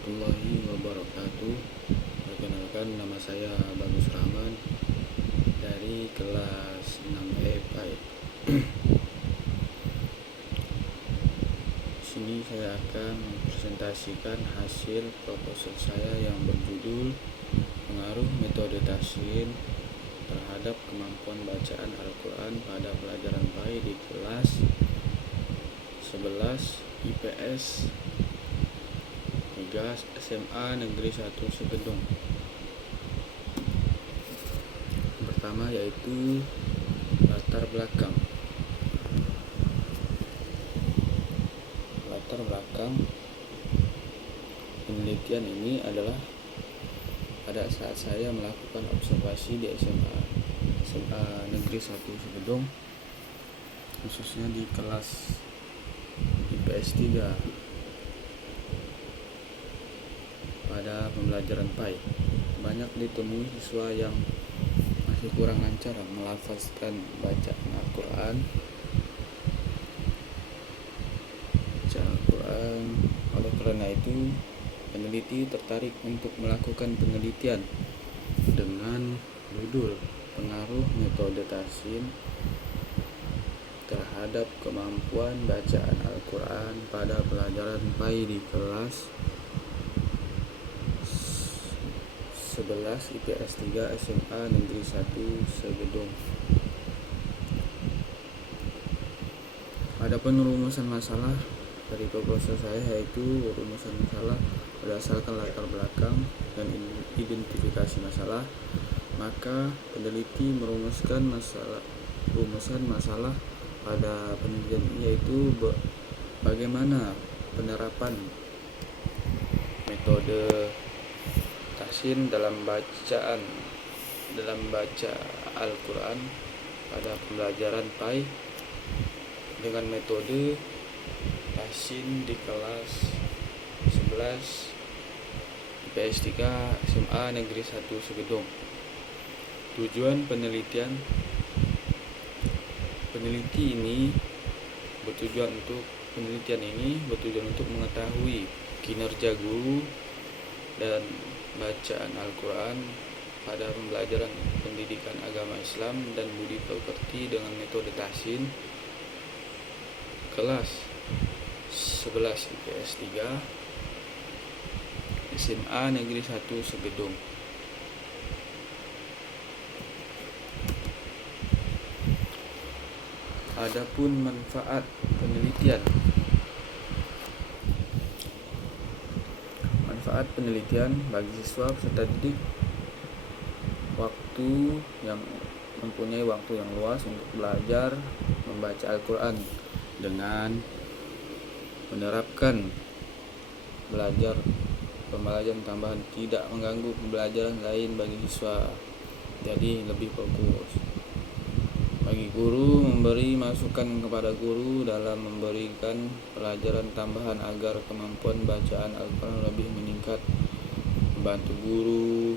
warahmatullahi wabarakatuh. Perkenalkan, nama saya Bagus Rahman dari kelas 6 EPA. Di sini saya akan mempresentasikan hasil proposal saya yang berjudul pengaruh metode tahsin terhadap kemampuan bacaan Al-Quran pada pelajaran PAI di kelas 11 IPS 3 SMA Negeri 1 Segedung. Pertama yaitu latar belakang. Latar belakang penelitian ini adalah pada saat saya melakukan observasi di SMA Negeri 1 Segedung, khususnya di kelas IPS 3 pada pembelajaran PAI. Banyak ditemui siswa yang masih kurang lancar melafazkan bacaan Al-Quran. Oleh karena itu, peneliti tertarik untuk melakukan penelitian dengan judul pengaruh metode tahsin terhadap kemampuan bacaan Al-Quran pada pelajaran PAI di kelas 11 IPS 3 SMA Negeri 1 Segedung. Adapun rumusan masalah dari proposal saya yaitu rumusan masalah berdasarkan latar belakang dan identifikasi masalah. Maka peneliti merumuskan rumusan masalah pada penelitian yaitu bagaimana penerapan metode tahsin dalam baca Al-Quran pada pembelajaran PAI dengan metode tahsin di kelas 11 IPS 3 SMA Negeri 1 Segedung. Tujuan peneliti ini bertujuan untuk mengetahui kinerja guru dan bacaan Al-Quran pada pembelajaran pendidikan agama Islam dan budi pekerti dengan metode tahsin kelas 11 IPS 3 SMA Negeri 1 Segedung. Adapun manfaat penelitian. Manfaat penelitian bagi siswa peserta didik mempunyai waktu yang luas untuk belajar membaca Al-Quran dengan menerapkan pembelajaran tambahan tidak mengganggu pembelajaran lain bagi siswa, jadi lebih fokus. Bagi guru, memberi masukan kepada guru dalam memberikan pelajaran tambahan agar kemampuan bacaan Al-Quran lebih meningkat, membantu guru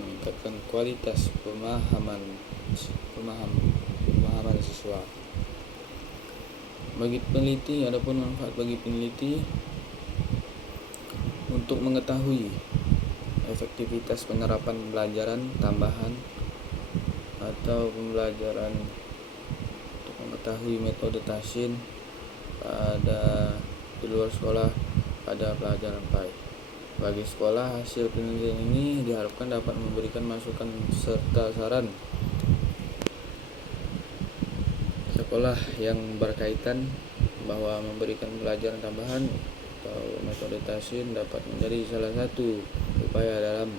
meningkatkan kualitas pemahaman siswa. Adapun manfaat bagi peneliti untuk mengetahui efektivitas penerapan pembelajaran tambahan atau pembelajaran untuk mengetahui metode tahsin di luar sekolah pada pelajaran PAI. Bagi sekolah, hasil penelitian ini diharapkan dapat memberikan masukan serta saran sekolah yang berkaitan bahwa memberikan pelajaran tambahan atau metode tahsin dapat menjadi salah satu upaya dalam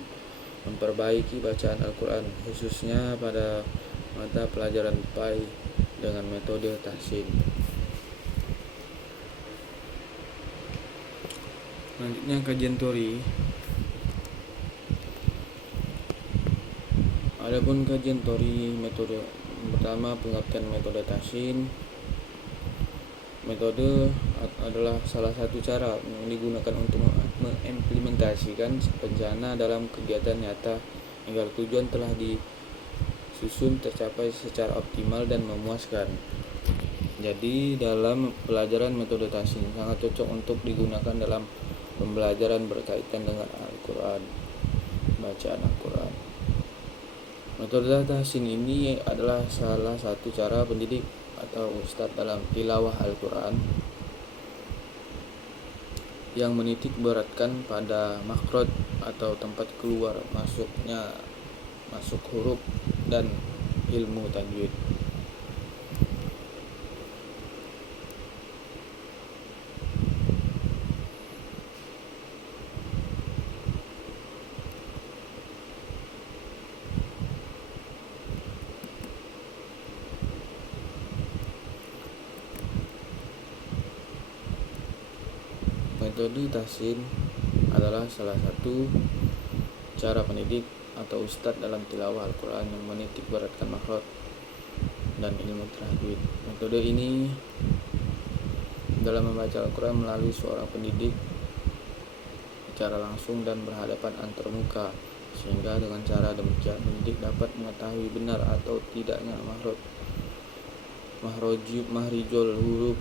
memperbaiki bacaan Al-Quran, khususnya pada mata pelajaran PAI dengan metode tahsin. Selanjutnya kajian teori. Adapun kajian teori metode pertama, pengertian metode tahsin. Metode adalah salah satu cara yang digunakan untuk mengimplementasikan rencana dalam kegiatan nyata agar tujuan telah disusun tercapai secara optimal dan memuaskan. Jadi dalam pelajaran metode tahsin sangat cocok untuk digunakan dalam pembelajaran berkaitan dengan Al-Quran, bacaan Al-Quran. Metode tahsin ini adalah salah satu cara pendidik atau ustadz dalam tilawah Al-Quran yang menitik beratkan pada makhraj atau tempat keluar masuk huruf dan ilmu tajwid. Metode tahsin adalah salah satu cara pendidik atau ustadz dalam tilawah Al-Quran yang menitik beratkan makhraj dan ilmu tajwid. Metode ini dalam membaca Al-Quran melalui seorang pendidik secara langsung dan berhadapan antarmuka, sehingga dengan cara demikian pendidik dapat mengetahui benar atau tidaknya mahrijul huruf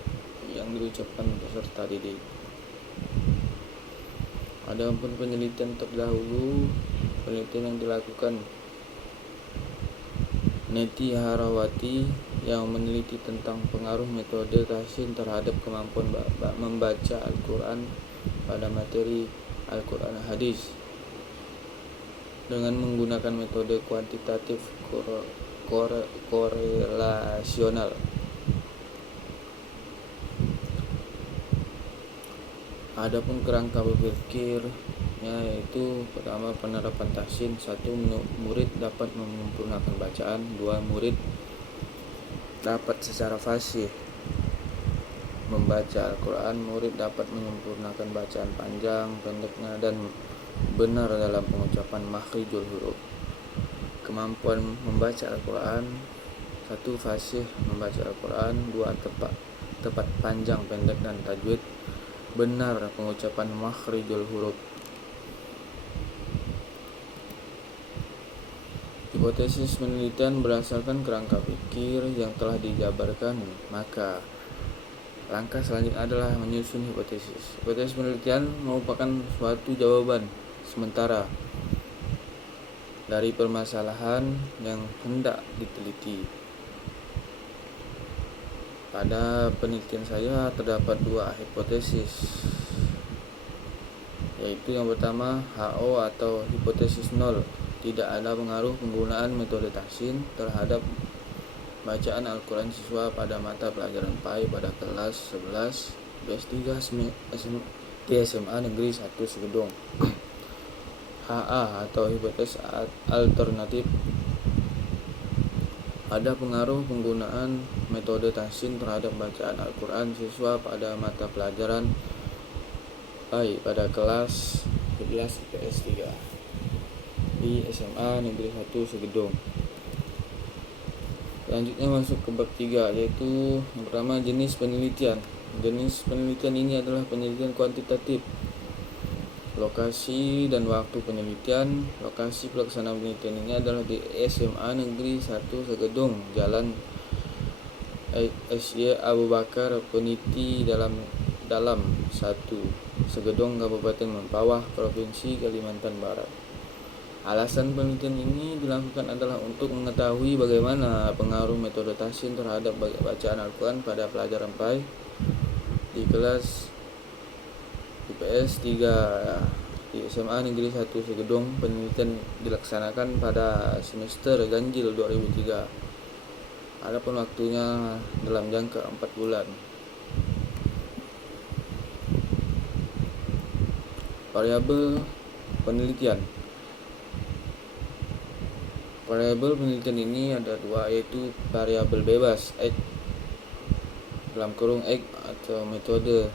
yang diucapkan peserta didik. Adapun penelitian terdahulu, penelitian yang dilakukan Neti Harawati yang meneliti tentang pengaruh metode tahsin terhadap kemampuan membaca Al-Quran pada materi Al-Quran hadis dengan menggunakan metode kuantitatif korelasional. Adapun kerangka berpikir yaitu pertama, penerapan tahsin. 1. Murid dapat menyempurnakan bacaan. 2. Murid dapat secara fasih membaca Al-Quran. Murid dapat menyempurnakan bacaan panjang, pendeknya, dan benar dalam pengucapan makhrijul huruf. Kemampuan membaca Al-Quran: 1. Fasih membaca Al-Quran. 2. Tepat panjang, pendek, dan tajwid. Benar pengucapan makhrijul huruf. Hipotesis penelitian berdasarkan kerangka pikir yang telah dijabarkan, maka langkah selanjutnya adalah menyusun hipotesis. Hipotesis penelitian merupakan suatu jawaban sementara dari permasalahan yang hendak diteliti. Pada penelitian saya terdapat 2 hipotesis, yaitu yang pertama HO atau hipotesis 0, tidak ada pengaruh penggunaan metode tahsin terhadap bacaan Al-Quran siswa pada mata pelajaran PAI pada kelas 11 PS3 di SMA Negeri 1 Segedong. HA atau hipotesis alternatif, ada pengaruh penggunaan metode tahsin terhadap bacaan Al-Quran siswa pada mata pelajaran PAI pada kelas 11 IPS 3 di SMA Negeri 1 Segedong. Selanjutnya masuk ke bab 3, yaitu yang pertama jenis penelitian. Jenis penelitian ini adalah penelitian kuantitatif. Lokasi dan waktu penelitian. Lokasi pelaksanaan penelitian ini adalah di SMA Negeri 1 Segedong, Jalan SY Abu Bakar Peniti dalam 1 Segedong, Kabupaten Mempawah, Provinsi Kalimantan Barat. Alasan penelitian ini dilakukan adalah untuk mengetahui bagaimana pengaruh metode tahsin terhadap bacaan Al-Quran pada pelajaran PAI di kelas IPS 3 di SMA Negeri 1 Segedong. Penelitian dilaksanakan pada semester ganjil 2003. Adapun waktunya dalam jangka 4 bulan. Variabel penelitian. Variabel penelitian ini ada 2, yaitu variabel bebas X (X) atau metode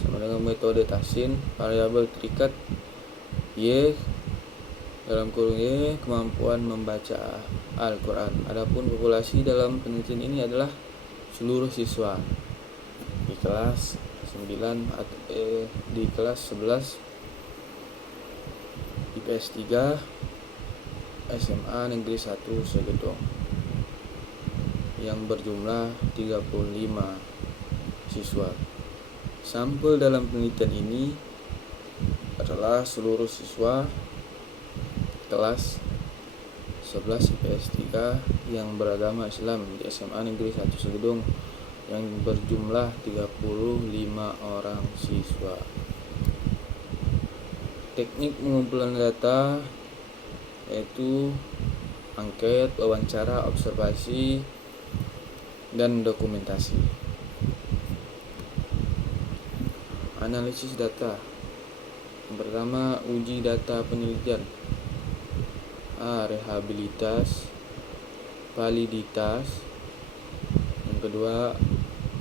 sama dengan metode tahsin. Variabel terikat Y (Y) kemampuan membaca Al-Quran. Adapun populasi dalam penelitian ini adalah seluruh siswa di kelas 9 di kelas 11 IPS 3 SMA Negeri 1 Segedong yang berjumlah 35 siswa. Sampel dalam penelitian ini adalah seluruh siswa kelas 11 IPS 3 yang beragama Islam di SMA Negeri 1 Segedung yang berjumlah 35 orang siswa. Teknik pengumpulan data yaitu angket, wawancara, observasi, dan dokumentasi. Analisis data. Yang pertama, uji data penelitian. Rehabilitas, validitas. Yang kedua,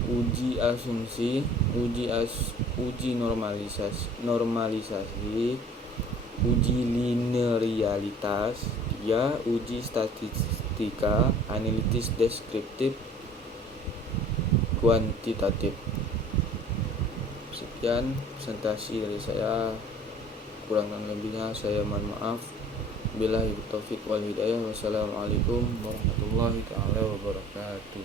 uji asumsi, uji normalisasi, uji linearitas. Uji statistika, analitis deskriptif, kuantitatif. Sekian presentasi dari saya, kurang dan lebihnya saya mohon maaf. Billahi taufik wal hidayah. Wassalamualaikum warahmatullahi wabarakatuh.